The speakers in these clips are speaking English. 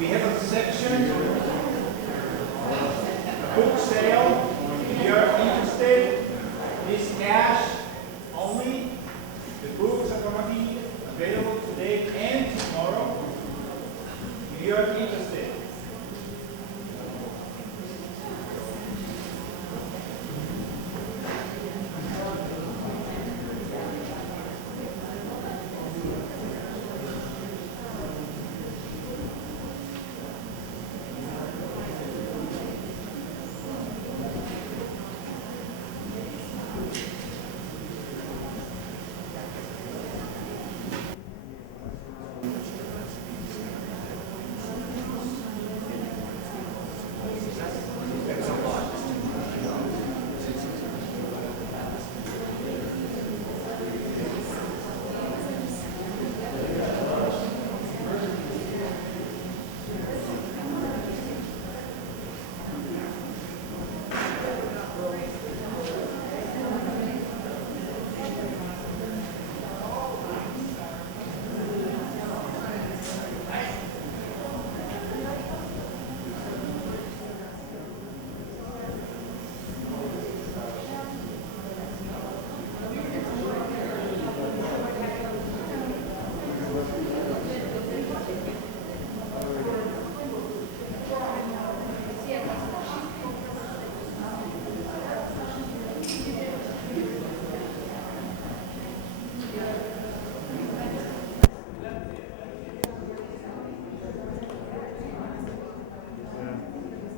We have a section, book sale. If you're interested, it's cash only. The books are going to be available today and tomorrow. If you're interested.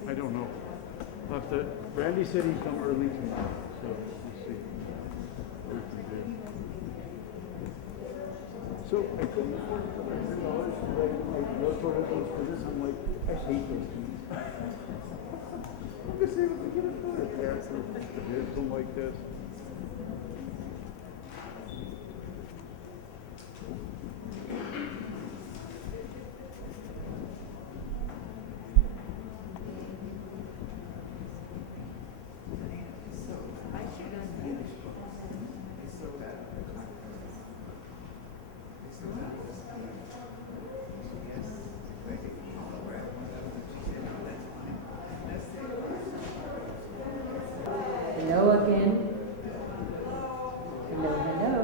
I don't know. Randy said he'd come early tomorrow, so we'll see. What we can do. So I couldn't afford $100 I was told for this. I'm like, I hate those keys. I'm just able to get it better. Parents don't like this. Hello again. Hello, hello.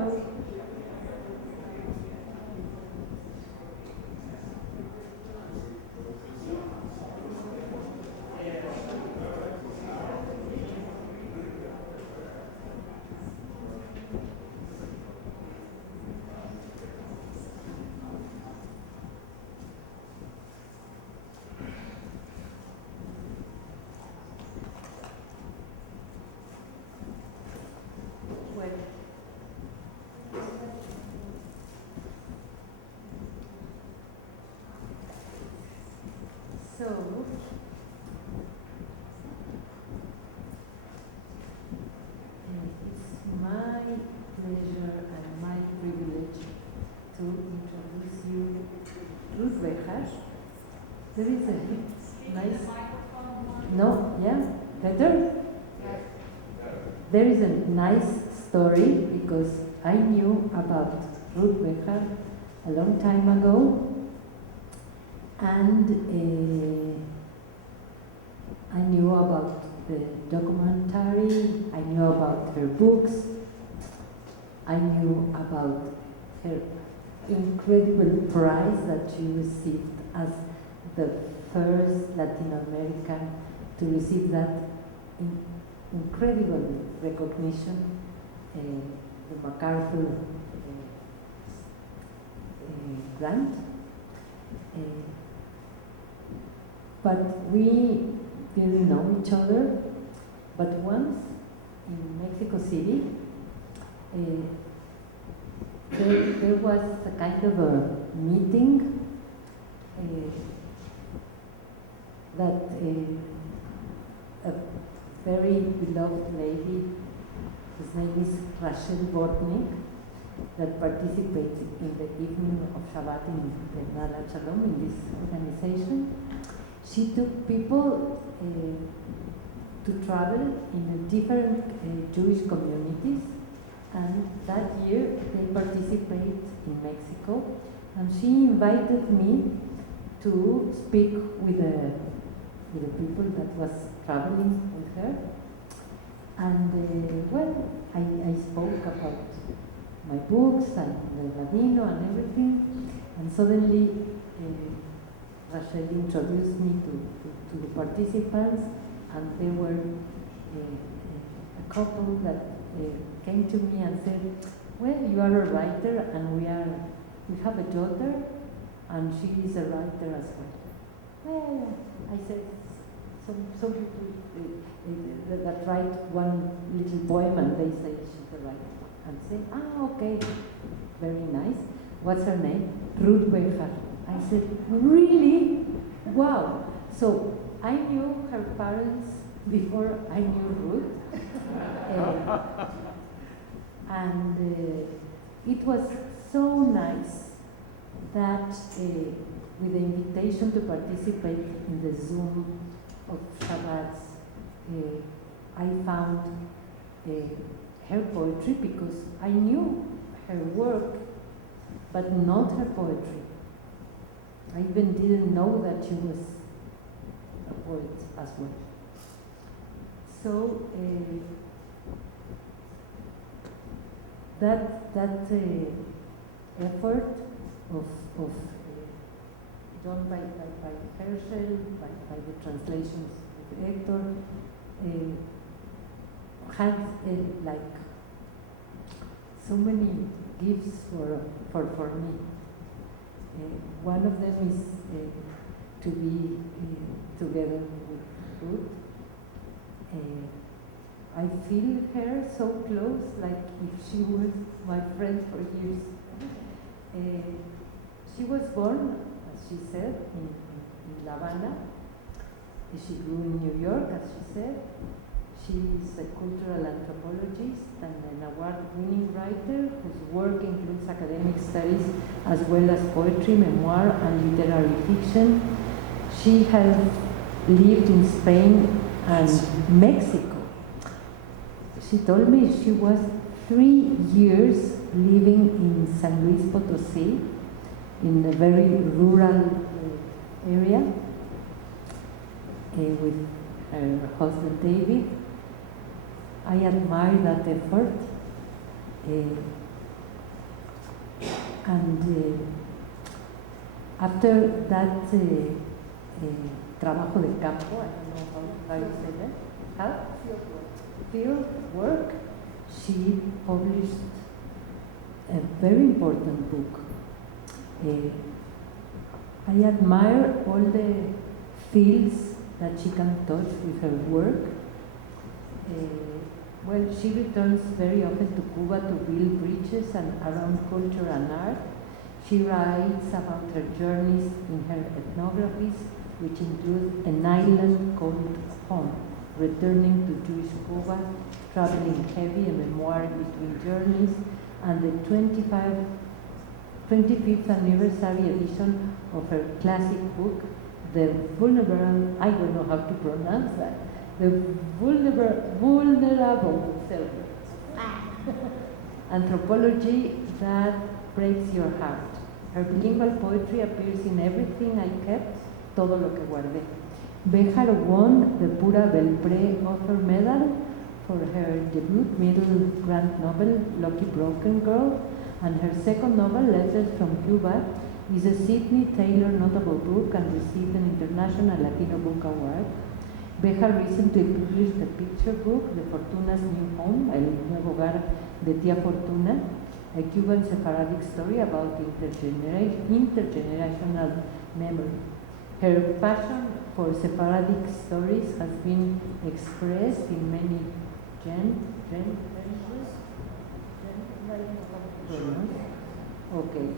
So, it's my pleasure and my privilege to introduce you Ruth Bejas. There is a nice, no, yeah, better? There is a nice story because I knew about Ruth Bejas a long time ago. And I knew about the documentary, I knew about her books, I knew about her incredible prize that she received as the first Latin American to receive that incredible recognition, the MacArthur grant. But we didn't know each other. But once in Mexico City, there was a kind of a meeting that a very beloved lady, his name is Rachel Bortnick, that participates in the evening of Shabbat in the Nahalat Shalom in this organization. She took people to travel in different Jewish communities, and that year they participate in Mexico, and she invited me to speak with the people that was traveling with her. And well, I spoke about my books and the Ladino and everything, and suddenly Rachel introduced me to the participants, and there were a couple that came to me and said, well, you are a writer, and we have a daughter, and she is a writer as well. Well, I said, some people that write one little poem and they say she's a writer. And say, okay, very nice. What's her name? Ruth Bejar. I said, really? Wow. So I knew her parents before I knew Ruth. And it was so nice that with the invitation to participate in the Zoom of Shabbats, I found her poetry, because I knew her work, but not her poetry. I even didn't know that she was a poet as well. So that effort of done by Herschel, by the translations of Hector, had like so many gifts for me. One of them is to be together with Ruth. I feel her so close, like if she was my friend for years. She was born, as she said, in La Habana. She grew in New York, as she said. She is a cultural anthropologist and an award-winning writer whose work includes academic studies as well as poetry, memoir, and literary fiction. She has lived in Spain and Mexico. She told me she was 3 years living in San Luis Potosí, in a very rural area, with her husband David. I admire that effort, and after that trabajo de campo, I don't know how you say that, field work, she published a very important book. I admire all the fields that she can touch with her work. Well, she returns very often to Cuba to build bridges and around culture and art. She writes about her journeys in her ethnographies, which include An Island Called Home, Returning to Jewish Cuba, Traveling Heavy, a memoir between journeys, and the 25th anniversary edition of her classic book, The Vulnerable, I don't know how to pronounce that, The Vulnerable Self. Anthropology that breaks your heart. Her bilingual poetry appears in Everything I Kept, Todo lo que guardé. Bejar won the Pura Belpré Author Medal for her debut middle grant novel, Lucky Broken Girl, and her second novel, Letters from Cuba, is a Sidney Taylor notable book and received an International Latino Book Award. Bejar recently published a picture book, The Fortuna's New Home, El Nuevo Hogar de Tía Fortuna, a Cuban Sephardic story about intergenerational memory. Her passion for Sephardic stories has been expressed in many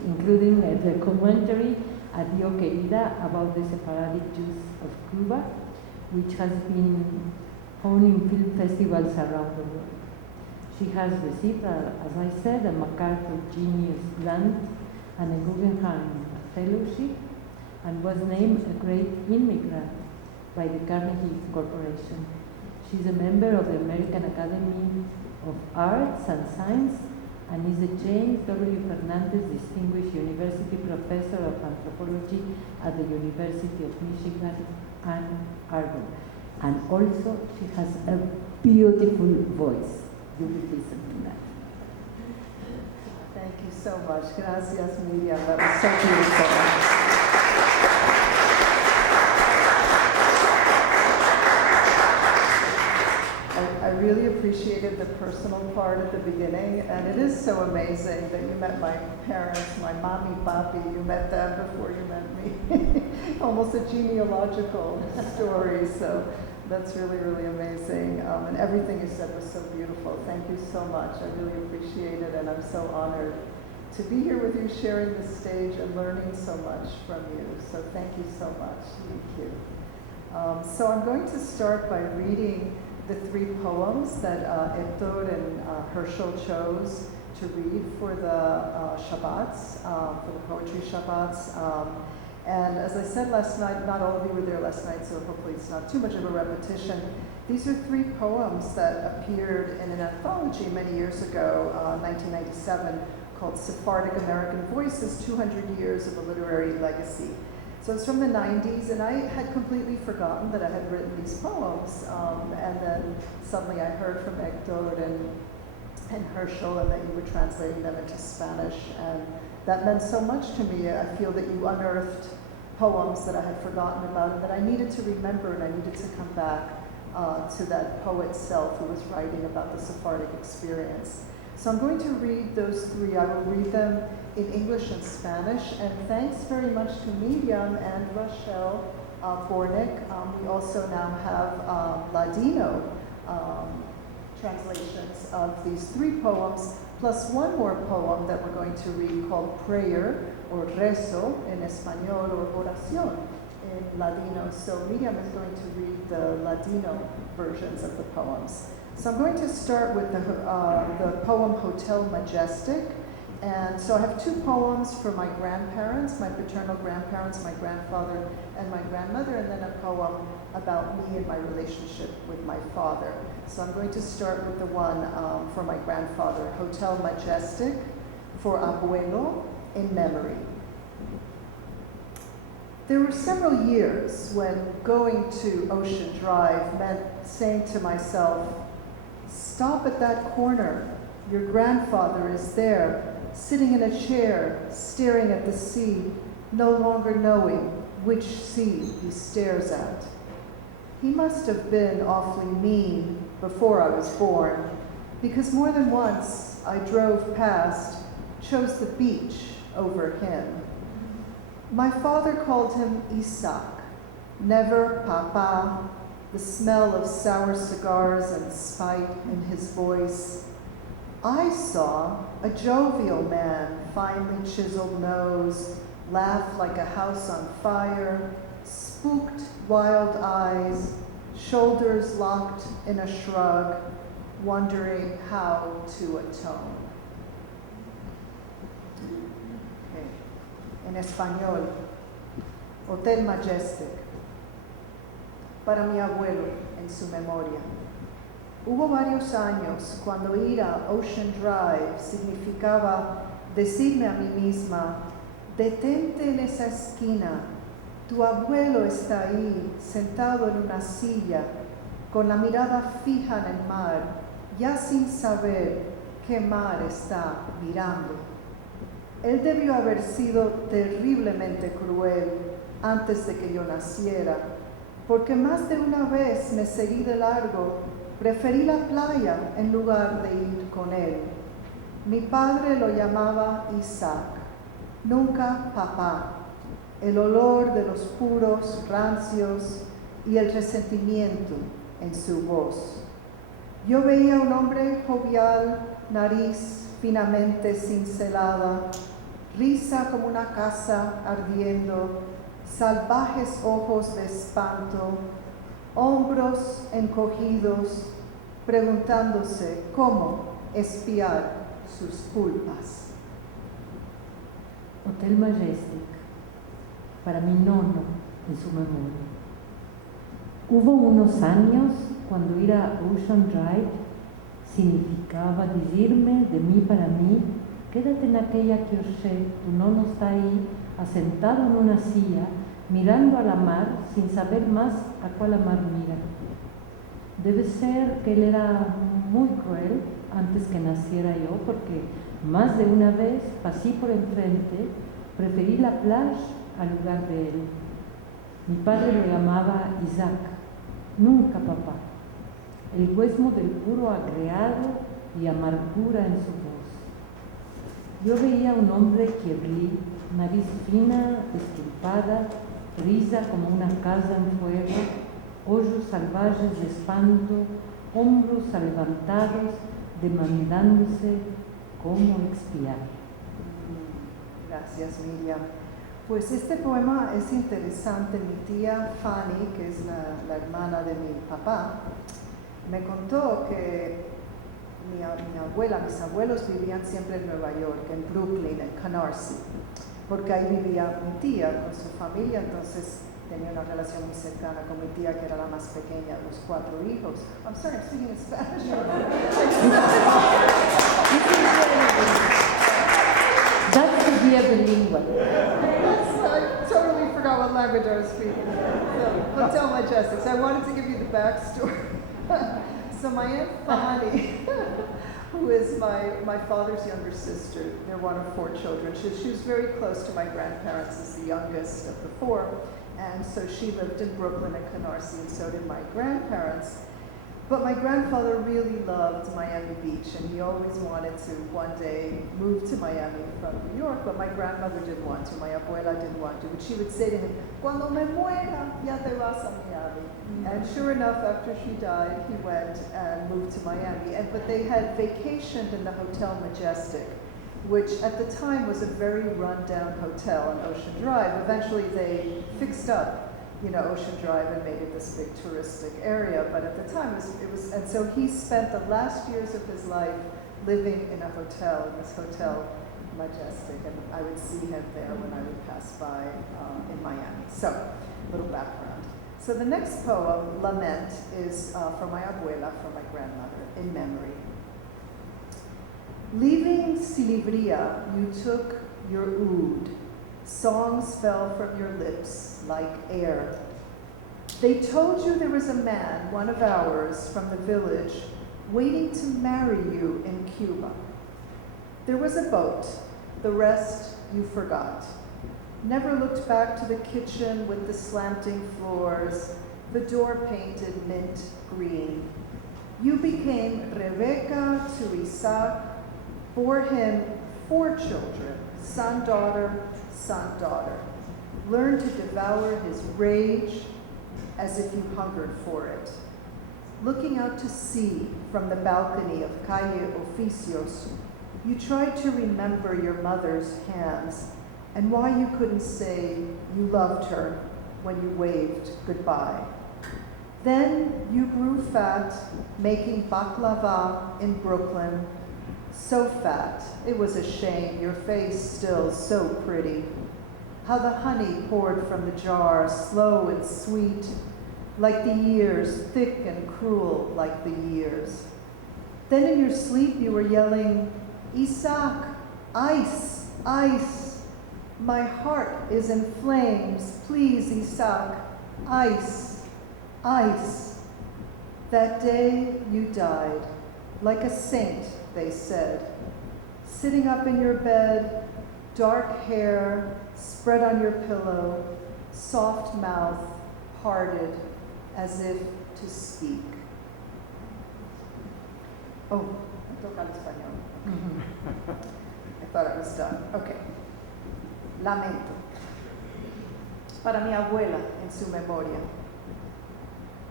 including the commentary Adiós Querida about the Sephardic Jews of Cuba, which has been shown in film festivals around the world. She has received, as I said, a MacArthur Genius Grant and a Guggenheim Fellowship, and was named a Great Immigrant by the Carnegie Corporation. She's a member of the American Academy of Arts and Science and is the James W. Fernandez Distinguished University Professor of Anthropology at the University of Michigan, Ann Arbor. And also, she has a beautiful voice. You will listen to that. Thank you so much. Gracias, Miriam. That was so beautiful. I really appreciated the personal part at the beginning, and it is so amazing that you met my parents, my mommy, papi, you met them before you met me. Almost a genealogical story, so that's really, really amazing. And everything you said was so beautiful. Thank you so much. I really appreciate it, and I'm so honored to be here with you, sharing the stage and learning so much from you. So thank you so much. Thank you. So I'm going to start by reading the 3 poems that Hector and Herschel chose to read for the Shabbats, for the Poetry Shabbats. And as I said last night, not all of you were there last night, so hopefully it's not too much of a repetition. These are 3 poems that appeared in an anthology many years ago, 1997, called Sephardic American Voices, 200 Years of a Literary Legacy. So it's from the 90s, and I had completely forgotten that I had written these poems. And then suddenly I heard from Hector and Herschel, and that you were translating them into Spanish. And that meant so much to me. I feel that you unearthed poems that I had forgotten about and that I needed to remember, and I needed to come back to that poet self who was writing about the Sephardic experience. So I'm going to read those 3. I will read them in English and Spanish, and thanks very much to Miriam and Rachel Bornick. We also now have Ladino translations of these 3 poems, plus one more poem that we're going to read called Prayer, or Rezo in Español, or Oración in Ladino. So Miriam is going to read the Ladino versions of the poems. So I'm going to start with the poem Hotel Majestic. And so I have 2 poems for my grandparents, my paternal grandparents, my grandfather and my grandmother, and then a poem about me and my relationship with my father. So I'm going to start with the one for my grandfather, Hotel Majestic, for Abuelo, in memory. There were several years when going to Ocean Drive meant saying to myself, "Stop at that corner. Your grandfather is there, sitting in a chair, staring at the sea, no longer knowing which sea he stares at. He must have been awfully mean before I was born, because more than once I drove past, chose the beach over him. My father called him Isaac, never Papa, the smell of sour cigars and spite in his voice. I saw a jovial man, finely chiseled nose, laugh like a house on fire, spooked wild eyes, shoulders locked in a shrug, wondering how to atone." Okay. En español, Hotel Majestic. Para mi abuelo, en su memoria. Hubo varios años cuando ir a Ocean Drive significaba decirme a mí misma, detente en esa esquina, tu abuelo está ahí, sentado en una silla, con la mirada fija en el mar, ya sin saber qué mar está mirando. Él debió haber sido terriblemente cruel antes de que yo naciera, porque más de una vez me seguí de largo. Preferí la playa en lugar de ir con él. Mi padre lo llamaba Isaac, nunca papá. El olor de los puros rancios y el resentimiento en su voz. Yo veía un hombre jovial, nariz finamente cincelada, risa como una casa ardiendo, salvajes ojos de espanto, hombros encogidos, preguntándose cómo expiar sus culpas. Hotel Majestic, para mi nono, en su memoria. Hubo unos años cuando ir a Ocean Drive Significaba decirme, de mí para mí, quédate en aquella crochet, tu nono está ahí, asentado en una silla, mirando a la mar, sin saber más a cuál la mar mira. Debe ser que él era muy cruel antes que naciera yo, porque más de una vez pasé por enfrente, preferí la playa al lugar de él. Mi padre lo llamaba Isaac, nunca papá. El huesmo del puro agregado y amargura en su voz. Yo veía un hombre quiebrí, nariz fina, esculpada, risa como una casa en fuego, hoyos salvajes de espanto, hombros levantados, demandándose cómo expiar. Gracias, Miriam. Pues este poema es interesante. Mi tía Fanny, que es la hermana de mi papá, me contó que mi abuela, mis abuelos vivían siempre en Nueva York, en Brooklyn, en Canarsie, porque ahí vivía mi tía con su familia, entonces tenía una relación muy cercana con mi tía, que era la más pequeña de los 4 hijos. I'm sorry, I'm speaking in Spanish. That's to be a bilingual. I totally forgot what language I was speaking. So, Hotel Majestics. I wanted to give you the backstory. So my Aunt Fanny, who is my father's younger sister, they're one of 4 children. She was very close to my grandparents as the youngest of the 4. And so she lived in Brooklyn and Canarsie, and so did my grandparents. But my grandfather really loved Miami Beach, and he always wanted to one day move to Miami from New York, but my grandmother didn't want to, my abuela didn't want to. But she would say to him, "Cuando me muera, ya te vas a Miami." And sure enough, after she died, he went and moved to Miami. But they had vacationed in the Hotel Majestic, which at the time was a very run-down hotel on Ocean Drive. Eventually they fixed up, Ocean Drive and made it this big touristic area, but at the time it was, and so he spent the last years of his life living in a hotel, in this Hotel Majestic, and I would see him there when I would pass by in Miami. So, a little background. So the next poem, Lament, is from my abuela, from my grandmother, in memory. Leaving Silibria, you took your oud. Songs fell from your lips like air. They told you there was a man, one of ours, from the village, waiting to marry you in Cuba. There was a boat, the rest you forgot. Never looked back to the kitchen with the slanting floors, the door painted mint green. You became Rebecca to Isaac, bore him 4 children, son, daughter, learned to devour his rage as if you hungered for it. Looking out to sea from the balcony of Calle Oficios, you tried to remember your mother's hands and why you couldn't say you loved her when you waved goodbye. Then you grew fat, making baklava in Brooklyn. So fat, it was a shame, your face still so pretty. How the honey poured from the jar, slow and sweet, like the years, thick and cruel like the years. Then in your sleep you were yelling, Isaac, ice, ice. My heart is in flames, please, Isaac, ice, ice. That day you died, like a saint, they said, sitting up in your bed, dark hair spread on your pillow, soft mouth parted as if to speak. Oh, I toca el español. I thought I was done. Okay. Lamento. Para mi abuela, en su memoria.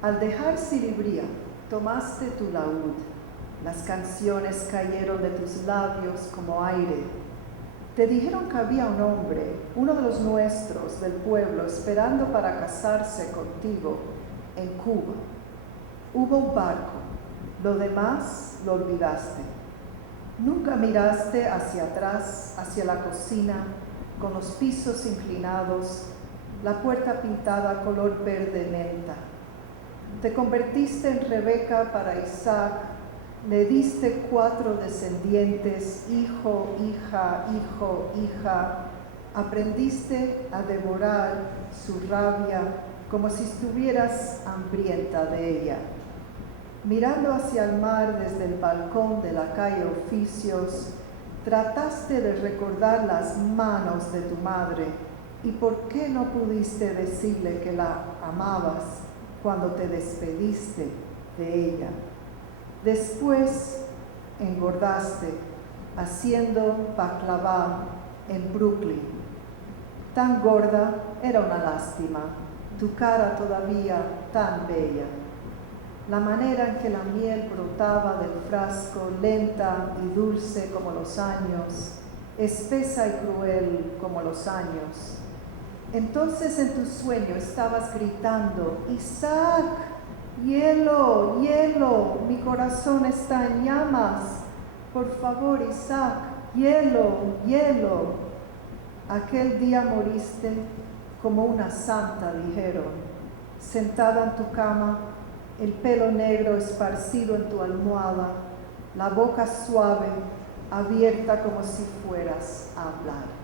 Al dejar Silibria, tomaste tu laúd. Las canciones cayeron de tus labios como aire. Te dijeron que había un hombre, uno de los nuestros, del pueblo, esperando para casarse contigo en Cuba. Hubo un barco, lo demás lo olvidaste. Nunca miraste hacia atrás, hacia la cocina, con los pisos inclinados, la puerta pintada color verde menta. Te convertiste en Rebeca para Isaac, Le diste 4 descendientes, hijo, hija. Aprendiste a devorar su rabia como si estuvieras hambrienta de ella. Mirando hacia el mar desde el balcón de la calle Oficios, trataste de recordar las manos de tu madre. ¿Y por qué no pudiste decirle que la amabas cuando te despediste de ella? Después engordaste haciendo baklava en Brooklyn. Tan gorda era una lástima, tu cara todavía tan bella. La manera en que la miel brotaba del frasco, lenta y dulce como los años, espesa y cruel como los años. Entonces en tu sueño estabas gritando, Isaac, hielo, hielo, mi corazón está en llamas. Por favor, Isaac, hielo, hielo. Aquel día moriste como una santa, dijeron, sentada en tu cama, el pelo negro esparcido en tu almohada, la boca suave, abierta como si fueras a hablar.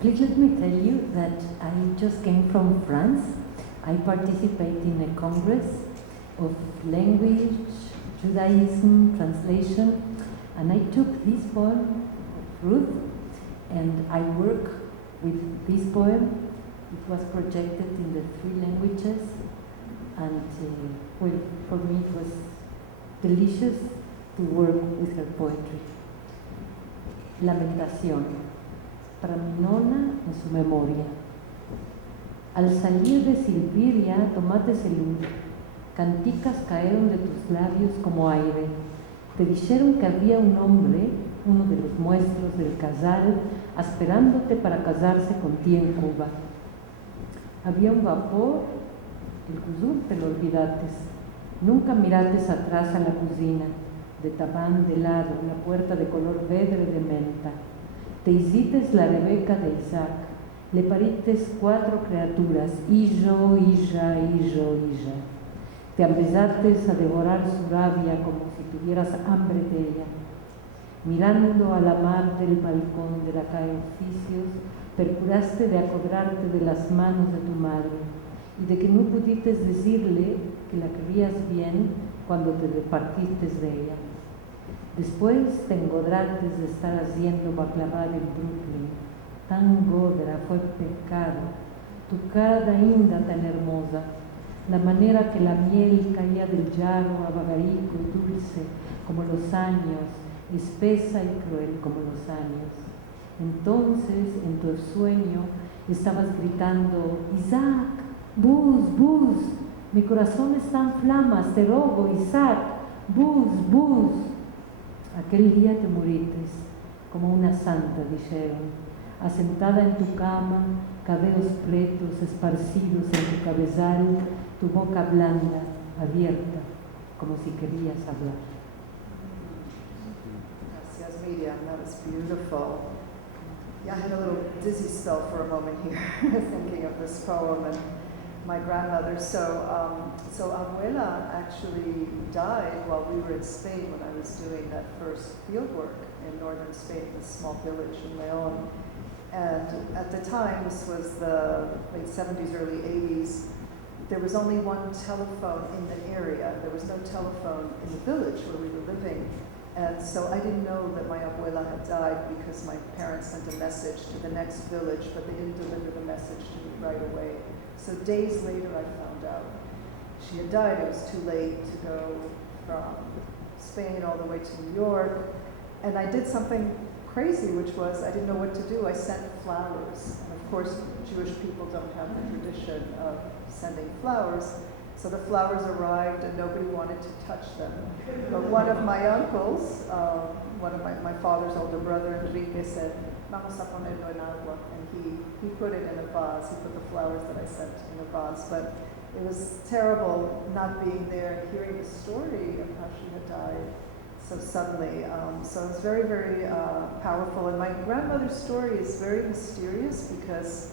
Please let me tell you that I just came from France. I participate in a congress of language, Judaism, translation, and I took this poem of Ruth and I work with this poem. It was projected in the 3 languages and well, for me it was delicious to work with her poetry. Lamentación, para mi nona en su memoria. Al salir de Silviria, tomates el canticas caeron de tus labios como aire. Te dijeron que había un hombre, uno de los muestros del casal, esperándote para casarse contigo en Cuba. Había un vapor, el cuzur te lo olvidates. Nunca mirates atrás a la cocina, de tabán de lado, la puerta de color verde de menta. Te hicites la Rebeca de Isaac, le parites 4 criaturas, Illo, Illa. Te empezates a devorar su rabia como si tuvieras hambre de ella. Mirando a la mar del balcón de la calle Oficios, procuraste de acordarte de las manos de tu madre y de que no pudiste decirle que la querías bien cuando te departiste de ella. Después te engodraste de estar haciendo baklava en Brooklyn. Tan godra fue pecado, tu cara inda tan hermosa, la manera que la miel caía del jarro abagarico y dulce como los años, espesa y cruel como los años. Entonces, en tu sueño, estabas gritando, Isaac, bus, mi corazón está en flamas, te rogo, Isaac, bus. Aquel día te morites, como una santa, dijeron, asentada en tu cama, cabellos pretos esparcidos en tu cabezal, tu boca blanda, abierta, como si querías hablar. Gracias, Miriam. That was beautiful. Yeah, I had a little dizzy spell for a moment here, thinking of this poem and my grandmother. So Abuela actually died while we were in Spain when I was doing that first field work in northern Spain, this small village in León. And at the time, this was the late 70s, early 80s, there was only one telephone in the area. There was no telephone in the village where we were living. And so I didn't know that my abuela had died because my parents sent a message to the next village, but they didn't deliver the message to me right away. So days later I found out she had died. It was too late to go from Spain all the way to New York. And I did something crazy, which was I didn't know what to do. I sent flowers. And of course, Jewish people don't have the tradition of sending flowers. So the flowers arrived and nobody wanted to touch them. But one of my uncles, one of my father's older brother, Enrique, said, vamos a ponerlo en agua. And he put it in a vase. He put the flowers that I sent in a vase. But it was terrible not being there and hearing the story of how she had died so suddenly. So it was very, very powerful. And my grandmother's story is very mysterious because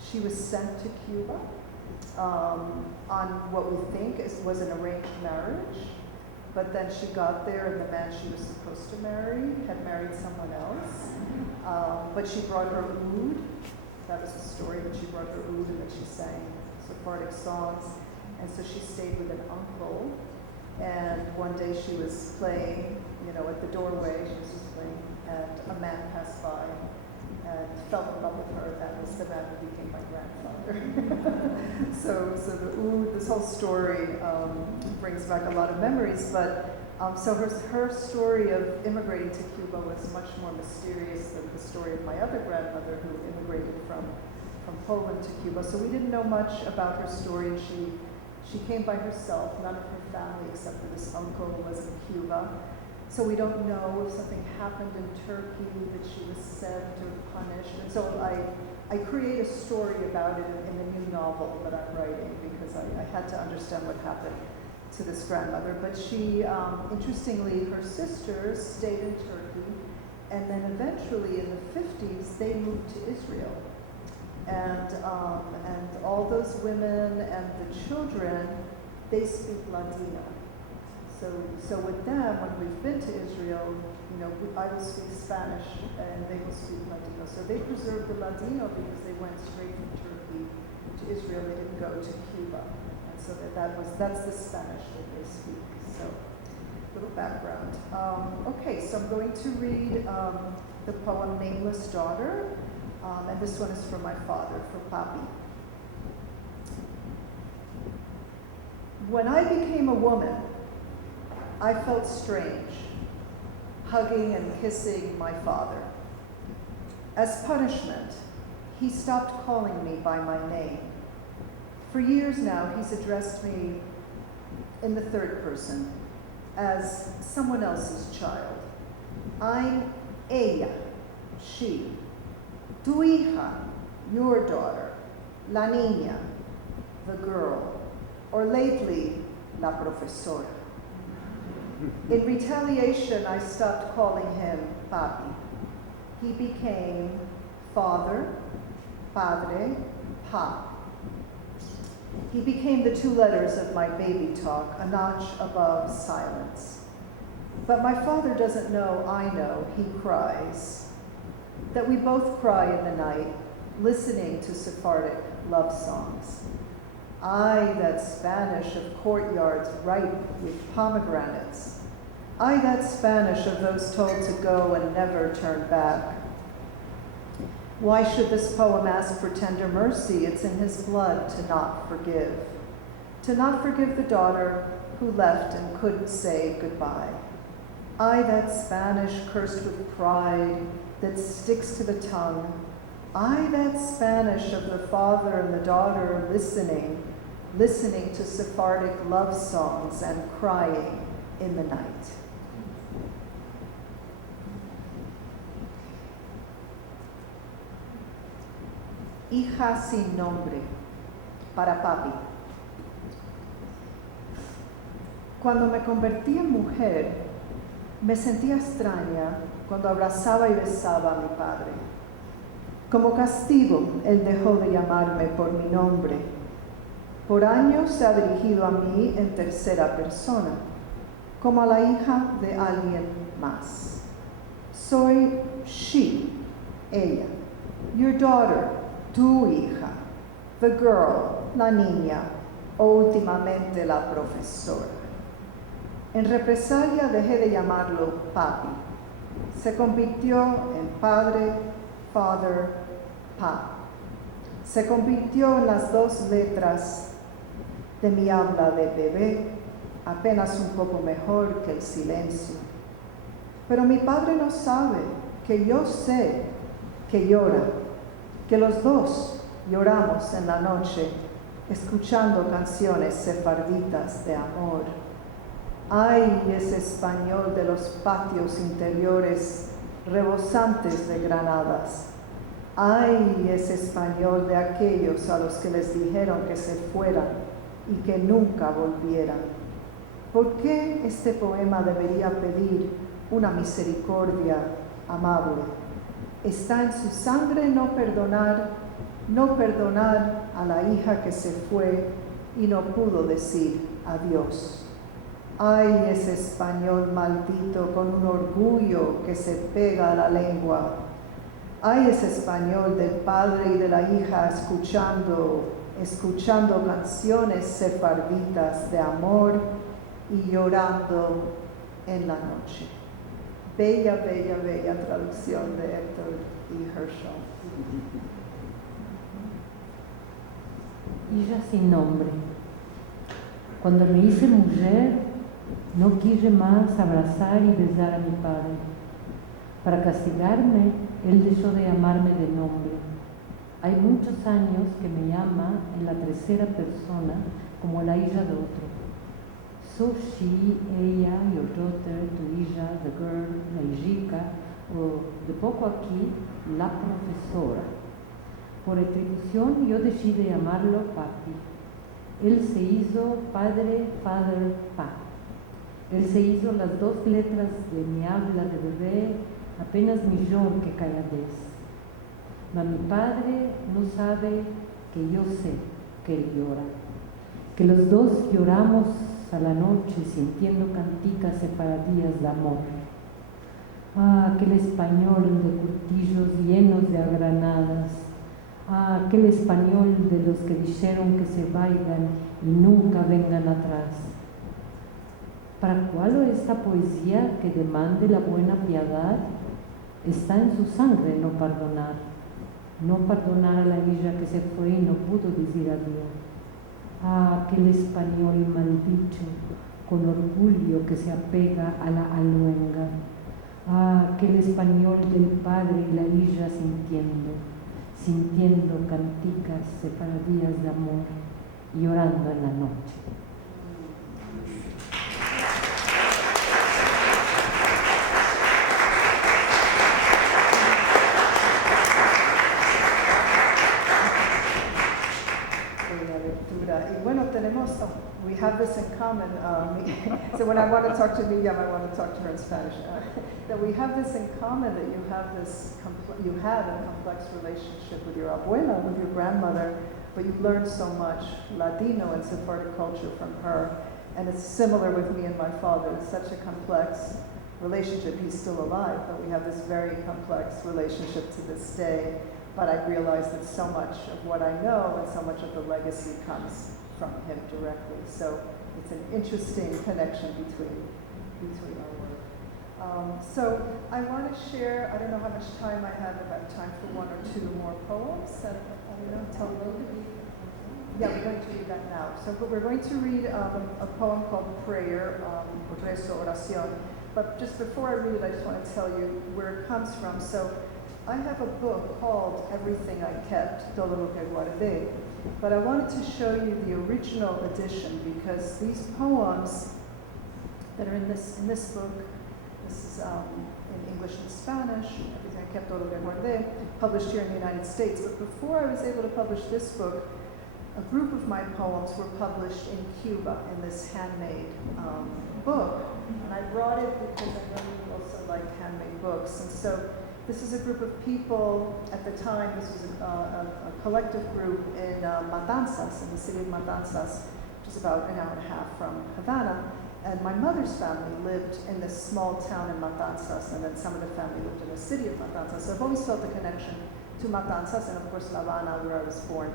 she was sent to Cuba on what we think was an arranged marriage. But then she got there and the man she was supposed to marry had married someone else. But she brought her oud. That was the story, that she brought her oud and that she sang Sephardic songs. And so she stayed with an uncle. And one day she was playing, at the doorway, she was just playing, and a man passed by and fell in love with her. That was the man who became my grandfather. so the oud, this whole story brings back a lot of memories, but so her story of immigrating to Cuba was much more mysterious than the story of my other grandmother who immigrated from Poland to Cuba. So we didn't know much about her story, and she came by herself. None of her family except for this uncle was in Cuba. So we don't know if something happened in Turkey, that she was sent or punished. And so I create a story about it in the new novel that I'm writing because I had to understand what happened to this grandmother. But she, interestingly, her sisters stayed in Turkey, and then eventually in the 50s, they moved to Israel. And all those women and the children, they speak Ladino. So with them, when we've been to Israel, I will speak Spanish and they will speak Ladino. So they preserved the Ladino because they went straight from Turkey to Israel. They didn't go to Cuba. And so that's the Spanish that they speak. So little background. Okay, so I'm going to read the poem Nameless Daughter. And this one is for my father, for Papi. When I became a woman, I felt strange, hugging and kissing my father. As punishment, he stopped calling me by my name. For years now, he's addressed me in the third person, as someone else's child. I'm ella, she. Tu hija, your daughter. La niña, the girl. Or lately, la profesora. In retaliation, I stopped calling him papi. He became father, padre, pa. He became the two letters of my baby talk, a notch above silence. But my father doesn't know I know he cries, that we both cry in the night, listening to Sephardic love songs. I, that Spanish of courtyards ripe with pomegranates. I, that Spanish of those told to go and never turn back. Why should this poem ask for tender mercy? It's in his blood to not forgive. To not forgive the daughter who left and couldn't say goodbye. I, that Spanish cursed with pride that sticks to the tongue. I, that Spanish of the father and the daughter listening to Sephardic love songs and crying in the night. Hija sin nombre, para papi. Cuando me convertí en mujer, me sentía extraña cuando abrazaba y besaba a mi padre. Como castigo, él dejó de llamarme por mi nombre. Por años se ha dirigido a mí en tercera persona, como a la hija de alguien más. Soy she, ella, your daughter, tu hija, the girl, la niña, o últimamente la profesora. En represalia dejé de llamarlo papi. Se convirtió en padre, father, pa. Se convirtió en las dos letras de mi habla de bebé, apenas un poco mejor que el silencio. Pero mi padre no sabe que yo sé que llora, que los dos lloramos en la noche, escuchando canciones sefarditas de amor. Ay, ese español de los patios interiores rebosantes de granadas. Ay, ese español de aquellos a los que les dijeron que se fueran y que nunca volvieran. ¿Por qué este poema debería pedir una misericordia amable? ¿Está en su sangre no perdonar No perdonar a la hija que se fue y no pudo decir adiós. Ay, ese español maldito con un orgullo que se pega a la lengua. Ay, ese español del padre y de la hija escuchando canciones sefarditas de amor y llorando en la noche. Bella, bella, bella traducción de Héctor E. Herschel. Hija sin nombre. Cuando me hice mujer, no quise más abrazar y besar a mi padre. Para castigarme, él dejó de llamarme de nombre. Hay muchos años que me llama en la tercera persona como la hija de otro. So, she, ella, your daughter, tu hija, the girl, la hijica, o de poco aquí, la profesora. Por atribución yo decidí llamarlo papi. Él se hizo padre, father, pa. Él se hizo las dos letras de mi habla de bebé, apenas mejor que calladez. Mas mi padre no sabe que yo sé que él llora. Que los dos lloramos a la noche sintiendo canticas separadías de amor. Ah, aquel español de curtillos llenos de agranadas. Ah, aquel español de los que dijeron que se vayan y nunca vengan atrás. ¿Para cuál esta poesía que demande la buena piedad? Está en su sangre no perdonar. No perdonar a la hija que se fue y no pudo decir adiós. Ah, aquel español maldito, con orgullo que se apega a la aluenga. Ah, aquel español del padre y la hija sintiendo canticas separadías de amor, llorando en la noche. Y bueno, we have this in common. So when I want to talk to Miriam, I want to talk to her in Spanish. That we have this in common, that you had a complex relationship with your abuela, with your grandmother, but you've learned so much Ladino and Sephardic culture from her. And it's similar with me and my father. It's such a complex relationship. He's still alive, but we have this very complex relationship to this day. But I realize that so much of what I know and so much of the legacy comes from him directly. So it's an interesting connection between our work. So I want to share, I don't know how much time I have, if I have time for one or two more poems. And, I don't know, tell me. Yeah, we're going to read that now. So we're going to read a poem called Prayer, Rezo Oración. But just before I read it, I just want to tell you where it comes from. So I have a book called Everything I Kept, Todo lo que guardé, but I wanted to show you the original edition because these poems that are in this book, this is in English and Spanish, Everything I Kept, Todo lo que guardé, published here in the United States. But before I was able to publish this book, a group of my poems were published in Cuba in this handmade book, and I brought it because I know you also like handmade books, and so this is a group of people, at the time, this was a collective group in Matanzas, in the city of Matanzas, which is about an hour and a half from Havana. And my mother's family lived in this small town in Matanzas, and then some of the family lived in the city of Matanzas. So I've always felt a connection to Matanzas, and of course La Habana, where I was born.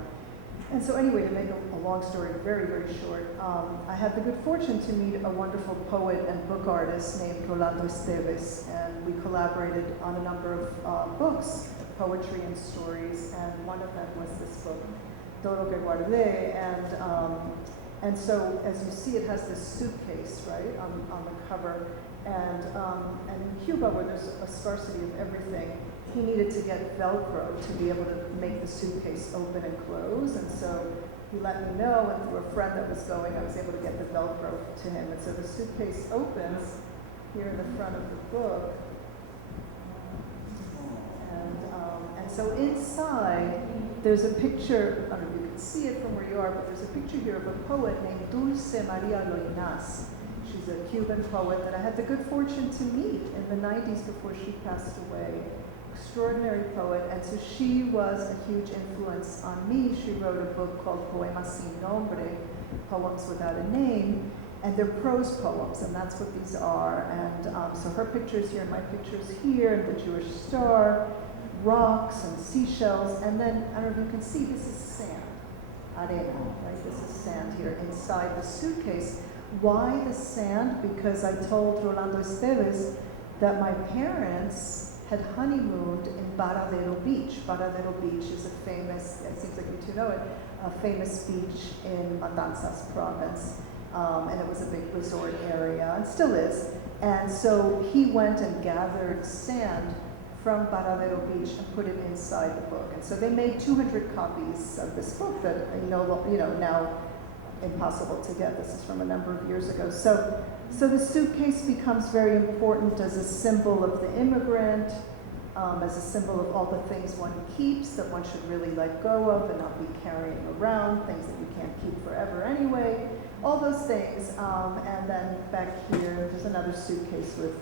And so anyway, to make a long story very, very short, I had the good fortune to meet a wonderful poet and book artist named Rolando Esteves, and we collaborated on a number of books, poetry and stories, and one of them was this book, Todo lo que guardé, and so as you see, it has this suitcase, right, on the cover, and in Cuba, where there's a scarcity of everything, he needed to get Velcro to be able to make the suitcase open and close, and so he let me know, and through a friend that was going, I was able to get the Velcro to him. And so the suitcase opens here in the front of the book, and so inside there's a picture. I don't know if you can see it from where you are, but there's a picture here of a poet named Dulce Maria Loinaz. She's a Cuban poet that I had the good fortune to meet in the 90s before she passed away. extraordinary poet, and so she was a huge influence on me. She wrote a book called Poemas Sin Nombre, Poems Without a Name, and they're prose poems, and that's what these are. And so her picture's here, my picture's here, and the Jewish star, rocks and seashells, and then, I don't know if you can see, this is sand, arena, right? This is sand here inside the suitcase. Why the sand? Because I told Rolando Esteves that my parents had honeymooned in Varadero Beach. Varadero Beach is a famous, it seems like you two know it, a famous beach in Matanzas province. And it was a big resort area, and still is. And so he went and gathered sand from Varadero Beach and put it inside the book. And so they made 200 copies of this book that now impossible to get. This is from a number of years ago. So the suitcase becomes very important as a symbol of the immigrant, as a symbol of all the things one keeps that one should really let go of and not be carrying around, things that you can't keep forever anyway, all those things. And then back here, there's another suitcase with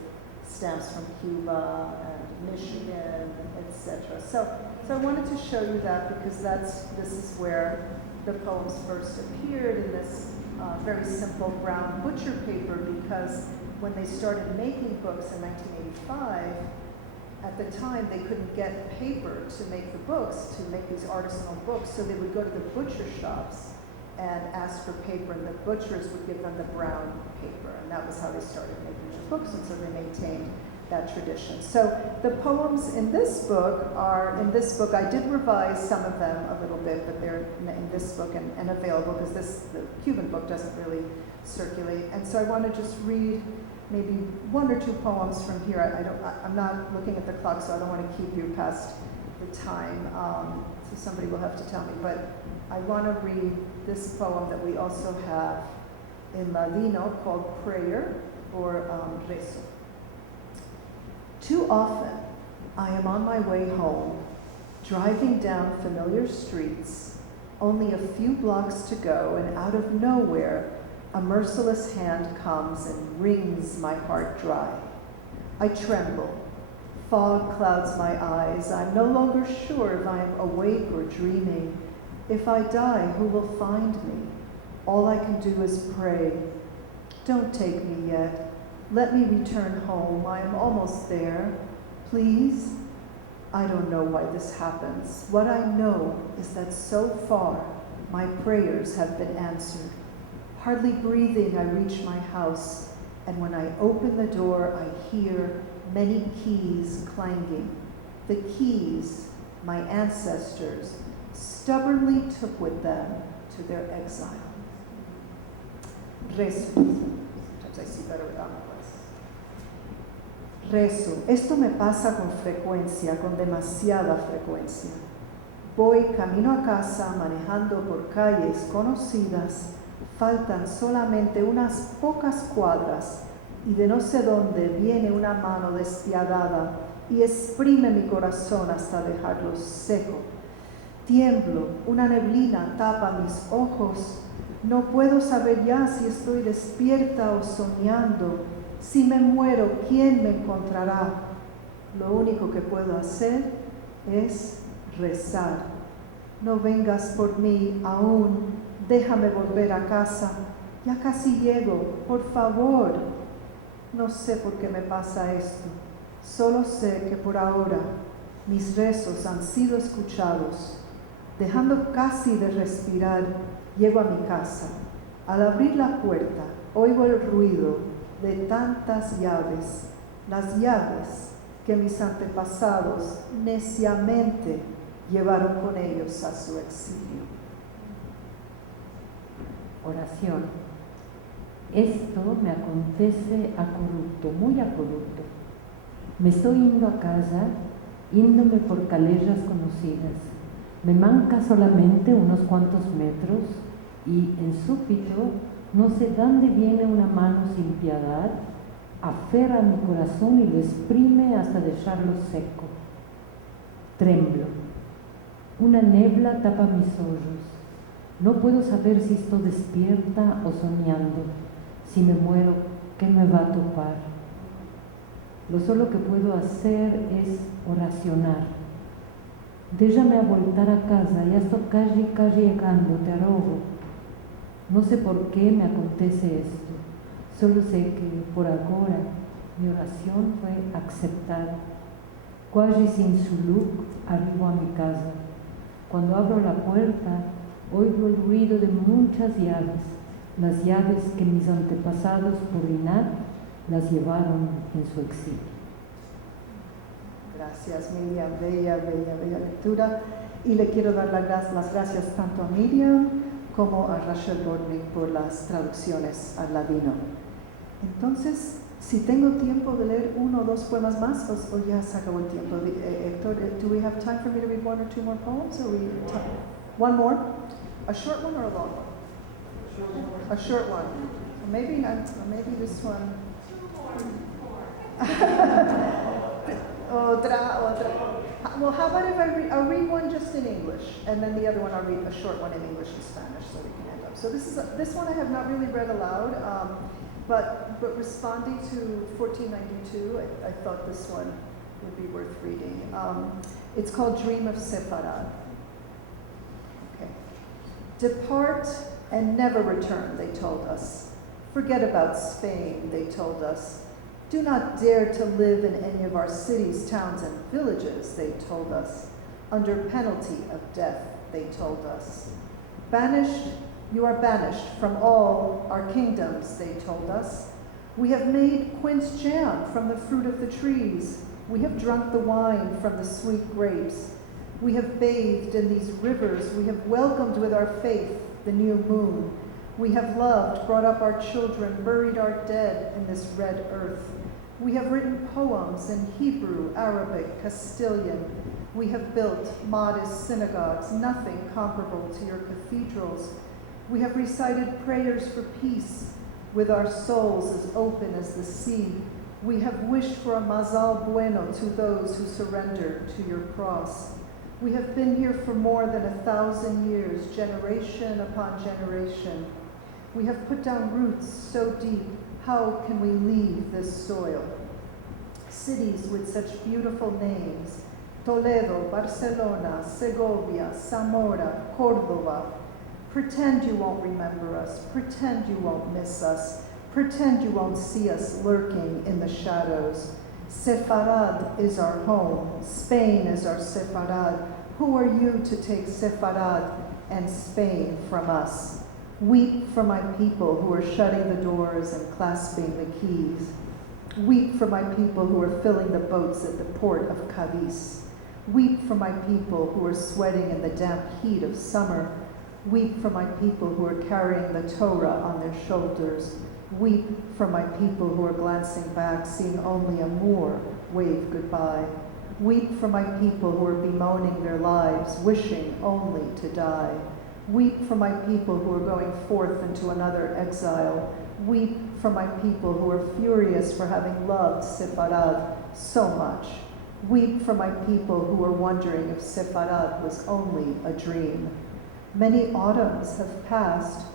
stamps from Cuba and Michigan, etc. So I wanted to show you that because this is where the poems first appeared in this very simple brown butcher paper, because when they started making books in 1985, at the time they couldn't get paper to make the books, to make these artisanal books, so they would go to the butcher shops and ask for paper, and the butchers would give them the brown paper, and that was how they started making the books, and so they maintained that tradition. So the poems in this book I did revise some of them a little bit, but they're in this book and available, because the Cuban book doesn't really circulate. And so I want to just read maybe one or two poems from here. I'm not looking at the clock, so I don't want to keep you past the time. So somebody will have to tell me, but I want to read this poem that we also have in Ladino called Prayer, or Rezo. Too often, I am on my way home, driving down familiar streets, only a few blocks to go, and out of nowhere, a merciless hand comes and wrings my heart dry. I tremble. Fog clouds my eyes. I'm no longer sure if I am awake or dreaming. If I die, who will find me? All I can do is pray. Don't take me yet. Let me return home. I am almost there. Please? I don't know why this happens. What I know is that so far, my prayers have been answered. Hardly breathing, I reach my house, and when I open the door, I hear many keys clanging. The keys my ancestors stubbornly took with them to their exile. Rezo. Sometimes I see better without my voice. Rezo. Esto me pasa con frecuencia, con demasiada frecuencia. Voy camino a casa manejando por calles conocidas. Faltan solamente unas pocas cuadras y de no sé dónde viene una mano despiadada y exprime mi corazón hasta dejarlo seco. Tiemblo, una neblina tapa mis ojos. No puedo saber ya si estoy despierta o soñando. Si me muero, ¿quién me encontrará? Lo único que puedo hacer es rezar. No vengas por mí aún. Déjame volver a casa. Ya casi llego. Por favor. No sé por qué me pasa esto. Solo sé que por ahora mis rezos han sido escuchados. Dejando casi de respirar, llego a mi casa. Al abrir la puerta, oigo el ruido de tantas llaves, las llaves que mis antepasados neciamente llevaron con ellos a su exilio. Oración. Esto me acontece a corrupto, muy a corrupto. Me estoy yendo a casa, yéndome por calles conocidas. Me manca solamente unos cuantos metros y en súbito, no sé dónde viene una mano sin piedad, aferra mi corazón y lo exprime hasta dejarlo seco. Tremblo. Una niebla tapa mis ojos. No puedo saber si estoy despierta o soñando. Si me muero, ¿qué me va a topar? Lo solo que puedo hacer es oracionar. Déjame a voltar a casa, ya estoy casi llegando, te rogo. No sé por qué me acontece esto, solo sé que por ahora mi oración fue aceptada. Quasi sin su look arribo a mi casa. Cuando abro la puerta, oigo el ruido de muchas llaves, las llaves que mis antepasados por Rinat las llevaron en su exilio. Gracias, Miriam. Bella, bella, bella lectura. Y le quiero dar las gracias tanto a Miriam como a Rachel Bornik por las traducciones al ladino. Entonces, si tengo tiempo de leer uno o dos poemas más, o ya se acabó el tiempo. Héctor, do we have time for me to read one or two more poems? Or one more? A short one or a long one? A short one. Maybe this one. Otra. Well, how about if I'll read one just in English, and then the other one I'll read a short one in English and Spanish, so we can end up. So this one I have not really read aloud, but responding to 1492, I thought this one would be worth reading. It's called Dream of Sefarad. Okay. Depart and never return, they told us. Forget about Spain, they told us. Do not dare to live in any of our cities, towns, and villages, they told us. Under penalty of death, they told us. Banished, you are banished from all our kingdoms, they told us. We have made quince jam from the fruit of the trees. We have drunk the wine from the sweet grapes. We have bathed in these rivers. We have welcomed with our faith the new moon. We have loved, brought up our children, buried our dead in this red earth. We have written poems in Hebrew, Arabic, Castilian. We have built modest synagogues, nothing comparable to your cathedrals. We have recited prayers for peace with our souls as open as the sea. We have wished for a mazal bueno to those who surrender to your cross. We have been here for more than 1,000 years, generation upon generation. We have put down roots so deep, how can we leave this soil? Cities with such beautiful names, Toledo, Barcelona, Segovia, Zamora, Córdoba. Pretend you won't remember us, pretend you won't miss us, pretend you won't see us lurking in the shadows. Sefarad is our home, Spain is our Sefarad. Who are you to take Sefarad and Spain from us? Weep for my people who are shutting the doors and clasping the keys. Weep for my people who are filling the boats at the port of Cadiz. Weep for my people who are sweating in the damp heat of summer. Weep for my people who are carrying the Torah on their shoulders. Weep for my people who are glancing back, seeing only a Moor wave goodbye. Weep for my people who are bemoaning their lives, wishing only to die. Weep for my people who are going forth into another exile. Weep for my people who are furious for having loved Sefarad so much. Weep for my people who are wondering if Sefarad was only a dream. Many autumns have passed.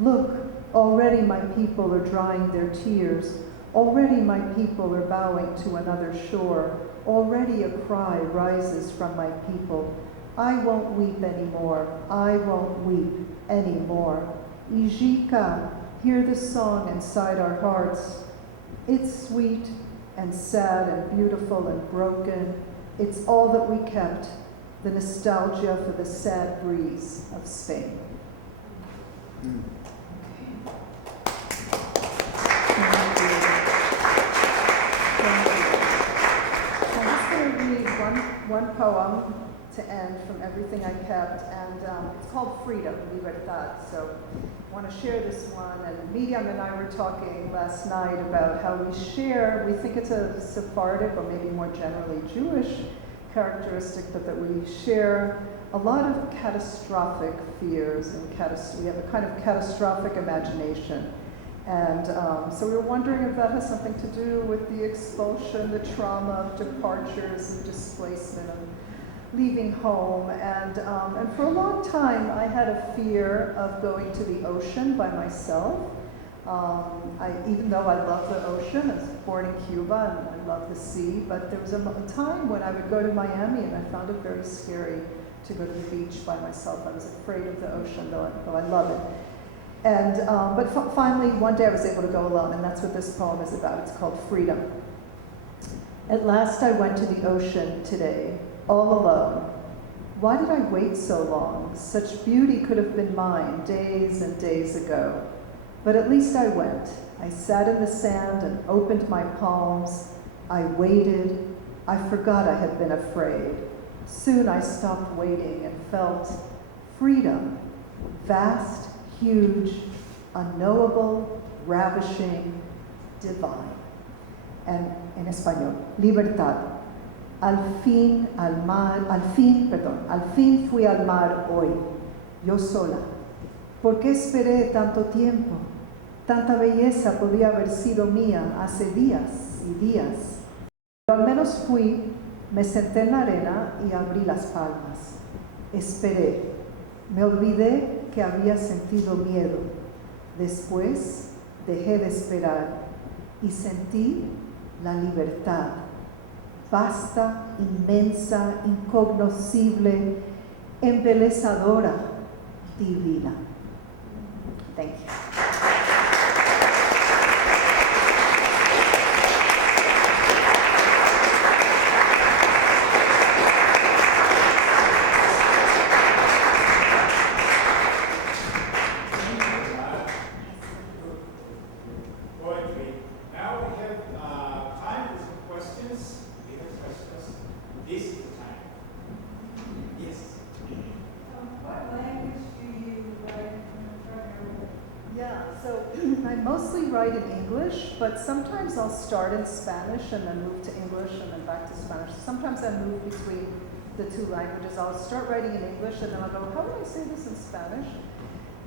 Look, already my people are drying their tears. Already my people are bowing to another shore. Already a cry rises from my people. I won't weep anymore. I won't weep anymore. Ijika, hear the song inside our hearts. It's sweet and sad and beautiful and broken. It's all that we kept, the nostalgia for the sad breeze of Spain. One poem to end from everything I kept, and it's called Freedom, Libertad. So I want to share this one, and Miriam and I were talking last night about how we think it's a Sephardic or maybe more generally Jewish characteristic, but that we share a lot of catastrophic fears, and we have a kind of catastrophic imagination. And so we were wondering if that has something to do with the expulsion, the trauma of departures and displacement and leaving home. And for a long time, I had a fear of going to the ocean by myself. Even though I love the ocean, I was born in Cuba and I love the sea, but there was a time when I would go to Miami and I found it very scary to go to the beach by myself. I was afraid of the ocean, though I love it. And, but finally, one day I was able to go alone, and that's what this poem is about. It's called Freedom. At last I went to the ocean today, all alone. Why did I wait so long? Such beauty could have been mine days and days ago. But at least I went. I sat in the sand and opened my palms. I waited. I forgot I had been afraid. Soon I stopped waiting and felt freedom, vast, huge, unknowable, ravishing, divine. And en español, libertad. Al fin fui al mar hoy, yo sola. ¿Por qué esperé tanto tiempo? Tanta belleza podría haber sido mía hace días y días. Pero al menos fui, me senté en la arena y abrí las palmas. Esperé. Me olvidé que había sentido miedo. Después dejé de esperar y sentí la libertad. Vasta, inmensa, incognoscible, embelezadora, divina. Thank you. Poetry. Now we have time for some questions. If you have questions, this is the time. Yes. What language do you write primarily? Yeah, so I mostly write in English, but sometimes I'll start in Spanish and then move to English and then back to Spanish. Sometimes I move between the two languages. I'll start writing in English and then I'll go, how do I say this in Spanish?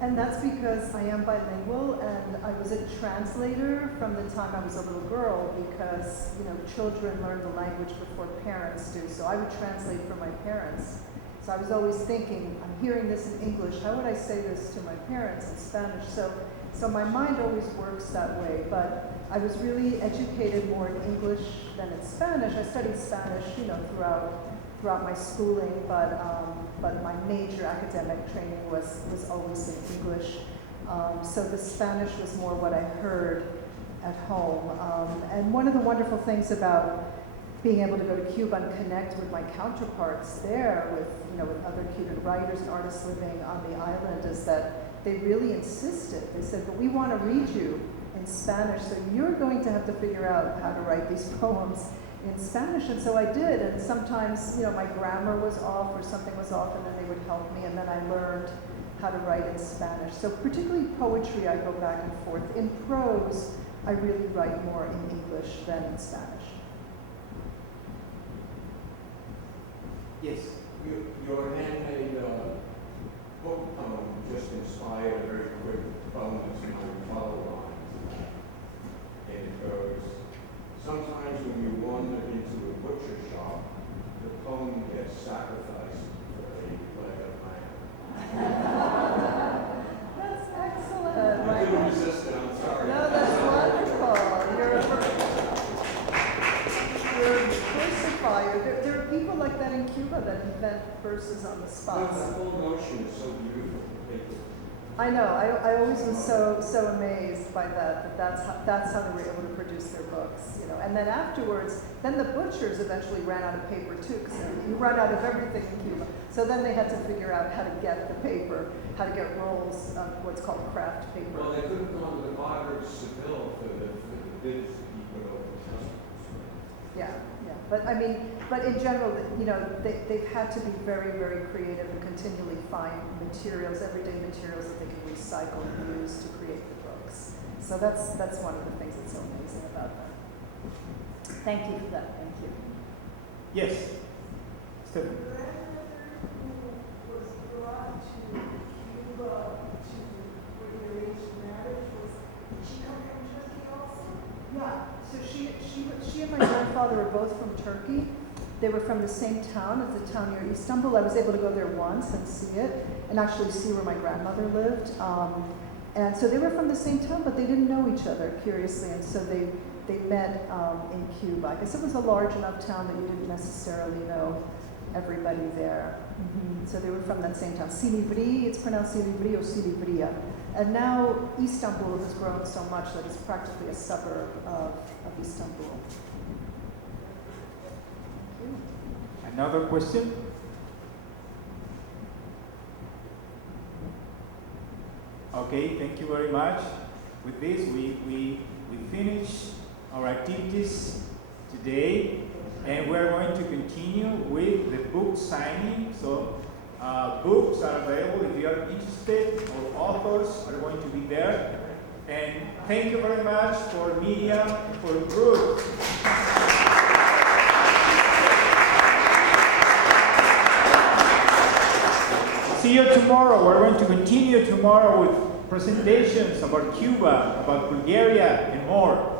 And that's because I am bilingual and I was a translator from the time I was a little girl because, you know, children learn the language before parents do. So I would translate for my parents. So I was always thinking, I'm hearing this in English, how would I say this to my parents in Spanish? So my mind always works that way, but I was really educated more in English than in Spanish. I studied Spanish, you know, throughout my schooling, but my major academic training was always in English. So the Spanish was more what I heard at home. And one of the wonderful things about being able to go to Cuba and connect with my counterparts there, with other Cuban writers and artists living on the island, is that they really insisted. They said, but we want to read you in Spanish, so you're going to have to figure out how to write these poems in Spanish. And so I did, and sometimes, my grammar was off or something was off, and then they would help me, and then I learned how to write in Spanish. So particularly poetry, I go back and forth. In prose, I really write more in English than in Spanish. Yes. Your handmade book poem just inspired a very quick poem that's in my follow lines. And it goes, sometimes when you wander into a butcher shop, the poem gets sacrificed for a leg of lamb. That's excellent. I couldn't resist it, I'm sorry. No, that's wonderful. You're a versifier. There are people like that in Cuba that invent verses on the spot. The whole notion is so beautiful. I know. I always was so amazed by that. That's how they were able to produce their books. And then afterwards, then the butchers eventually ran out of paper too, because you run out of everything in Cuba. So then they had to figure out how to get the paper, how to get rolls of what's called craft paper. Well, they couldn't go to the Margaret Seville for the bids to keep it open. Yeah. But in general, they've had to be very, very creative and continually find materials, everyday materials that they can recycle and use to create the books. So that's one of the things that's so amazing about them. Thank you for that. Thank you. Yes. Stephen. Your grandmother who was brought to Cuba for the arranged marriage, did she come from Turkey also? Yeah. So she and my grandfather were both from Turkey. They were from the same town as the town near Istanbul. I was able to go there once and see it, and actually see where my grandmother lived. And so they were from the same town, but they didn't know each other, curiously, and so they met in Cuba. I guess it was a large enough town that you didn't necessarily know everybody there. So they were from that same town. Silivri, it's pronounced Silivri or Silivria. And now Istanbul has grown so much that it's practically a suburb of Istanbul. Another question? Okay, thank you very much. With this, we finish our activities today, and we're going to continue with the book signing. So books are available if you are interested, or authors are going to be there. And thank you very much for media, for group. See you tomorrow. We're going to continue tomorrow with presentations about Cuba, about Bulgaria, and more.